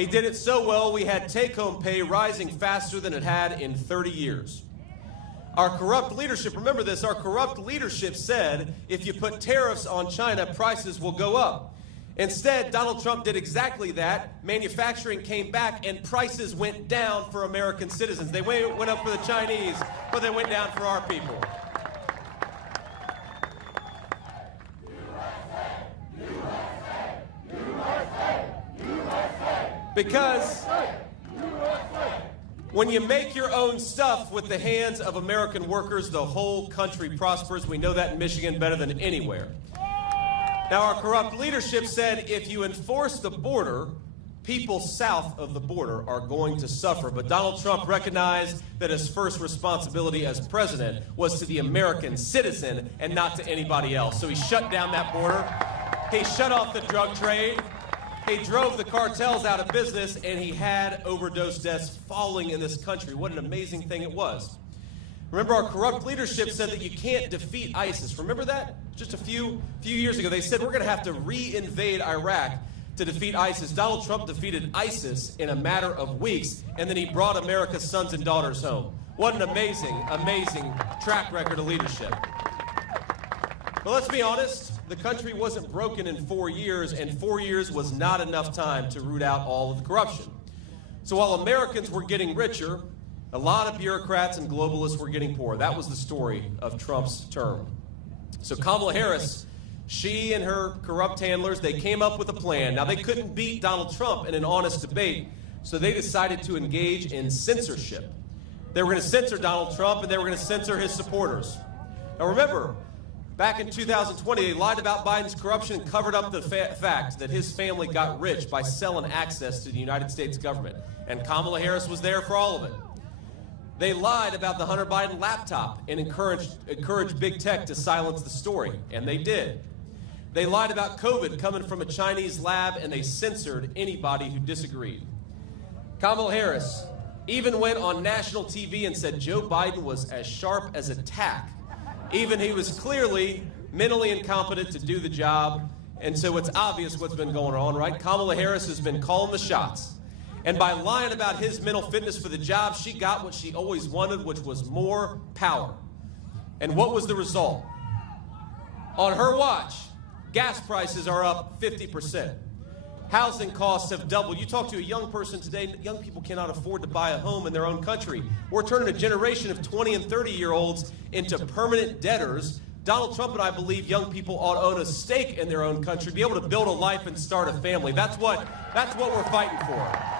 He did it so well, we had take-home pay rising faster than it had in 30 years. Our corrupt leadership, remember this, our corrupt leadership said if you put tariffs on China, prices will go up. Instead, Donald Trump did exactly that. Manufacturing came back and prices went down for American citizens. They went up for the Chinese, but they went down for our people. Because when you make your own stuff with the hands of American workers, the whole country prospers. We know that in Michigan better than anywhere. Now, our corrupt leadership said if you enforce the border, people south of the border are going to suffer. But Donald Trump recognized that his first responsibility as president was to the American citizen and not to anybody else. So he shut down that border. He shut off the drug trade. He drove the cartels out of business, and he had overdose deaths falling in this country. What an amazing thing it was. Remember, our corrupt leadership said that you can't defeat ISIS. Remember that? Just a few years ago, they said we're going to have to re-invade Iraq to defeat ISIS. Donald Trump defeated ISIS in a matter of weeks, and then he brought America's sons and daughters home. What an amazing, amazing track record of leadership. But let's be honest, the country wasn't broken in 4 years, and 4 years was not enough time to root out all of the corruption. So while Americans were getting richer, a lot of bureaucrats and globalists were getting poorer. That was the story of Trump's term. So Kamala Harris, she and her corrupt handlers, they came up with a plan. Now, they couldn't beat Donald Trump in an honest debate, so they decided to engage in censorship. They were going to censor Donald Trump, and they were going to censor his supporters. Now, remember, back in 2020, they lied about Biden's corruption and covered up the fact that his family got rich by selling access to the United States government. And Kamala Harris was there for all of it. They lied about the Hunter Biden laptop and encouraged big tech to silence the story, and they did. They lied about COVID coming from a Chinese lab, and they censored anybody who disagreed. Kamala Harris even went on national TV and said Joe Biden was as sharp as a tack. Even he was clearly mentally incompetent to do the job, and so it's obvious what's been going on, right? Kamala Harris has been calling the shots. And by lying about his mental fitness for the job, she got what she always wanted, which was more power. And what was the result? On her watch, gas prices are up 50%. Housing costs have doubled. You talk to a young person today, young people cannot afford to buy a home in their own country. We're turning a generation of 20 and 30-year-olds into permanent debtors. Donald Trump and I believe young people ought to own a stake in their own country, be able to build a life and start a family. That's what we're fighting for.